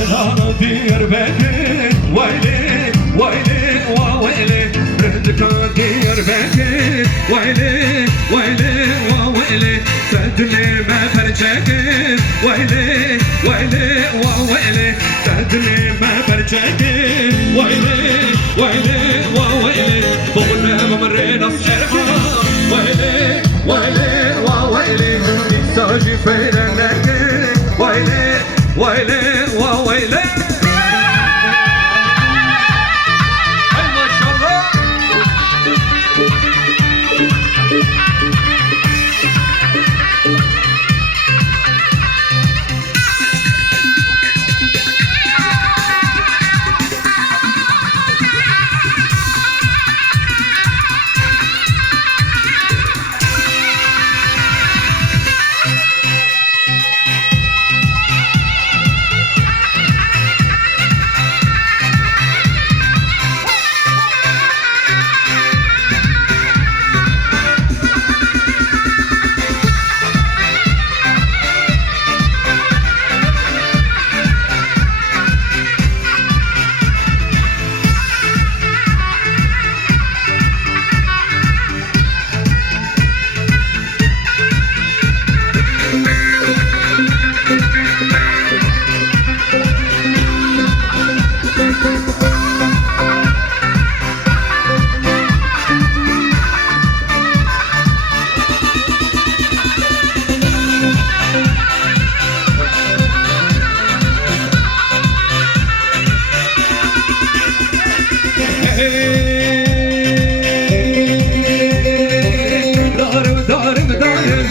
Helal diyor beni Vayli vayli vayli Rıdka diyor beni Vayli vayli vayli Tedlime perçekin Vayli vayli vayli Tedlime perçekin Vayli vayli vayli Boğulma mırrına şerha Vayli vayli vayli Nisacı feylenlekin Vayli vayli vayli Hay maşallah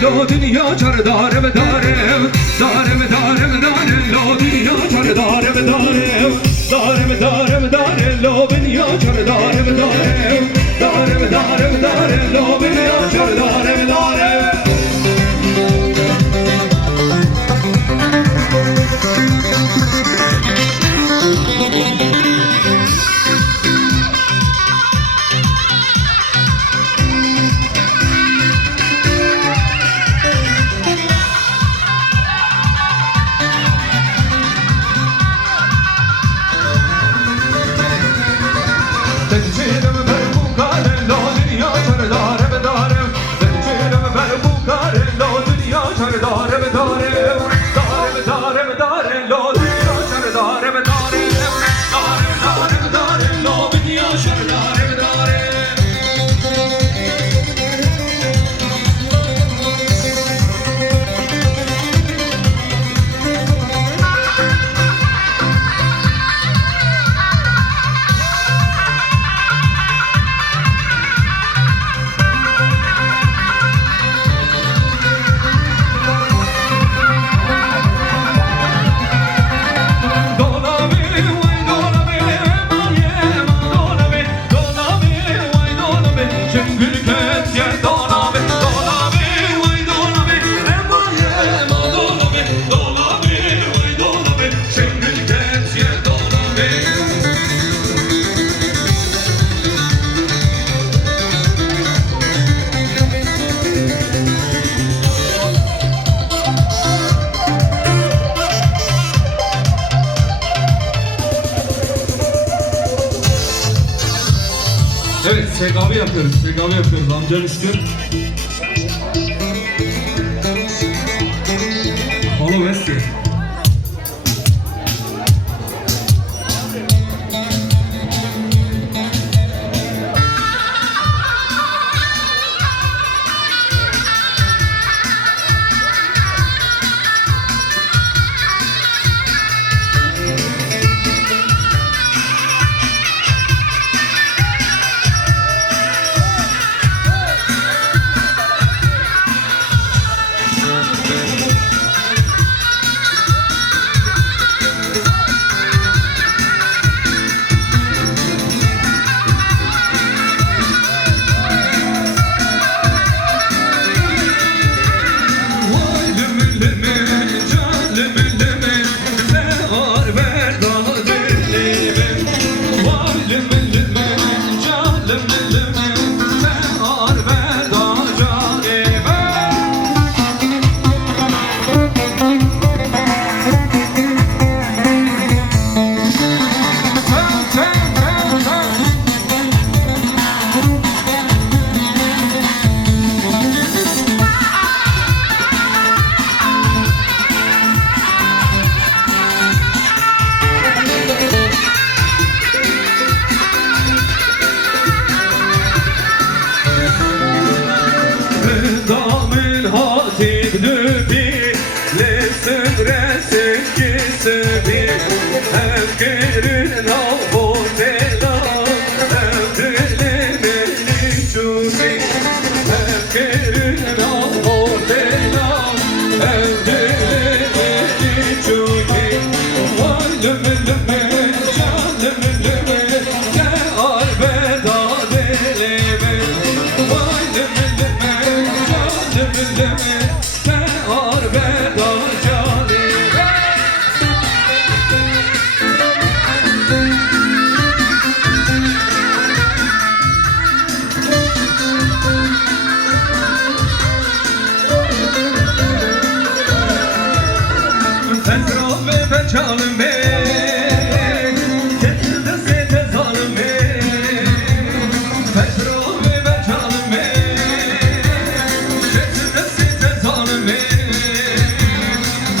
Lo dünya çar darım darım Darım darım darım Lo dünya çar darım darım Darım darım darım Lo dünya çar darım darım Darım darım darım Lo dünya çar darım darım Evet, SKB yapıyoruz. SKB yapıyoruz. Amcam istiyor. Follow West'e. Canım benim, getirdi sete zalim benim. Petrol ve ben canım benim, getirdi sete zalim benim.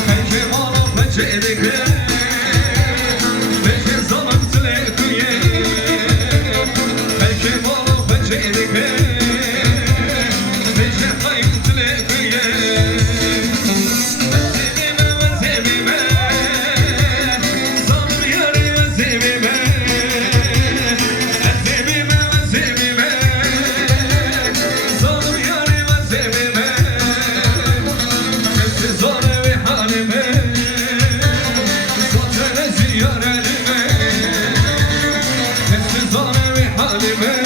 Peki bana pecedik peki zaman tüleküye. Peki bana pecedik peki kayıp tüleküye. Zalime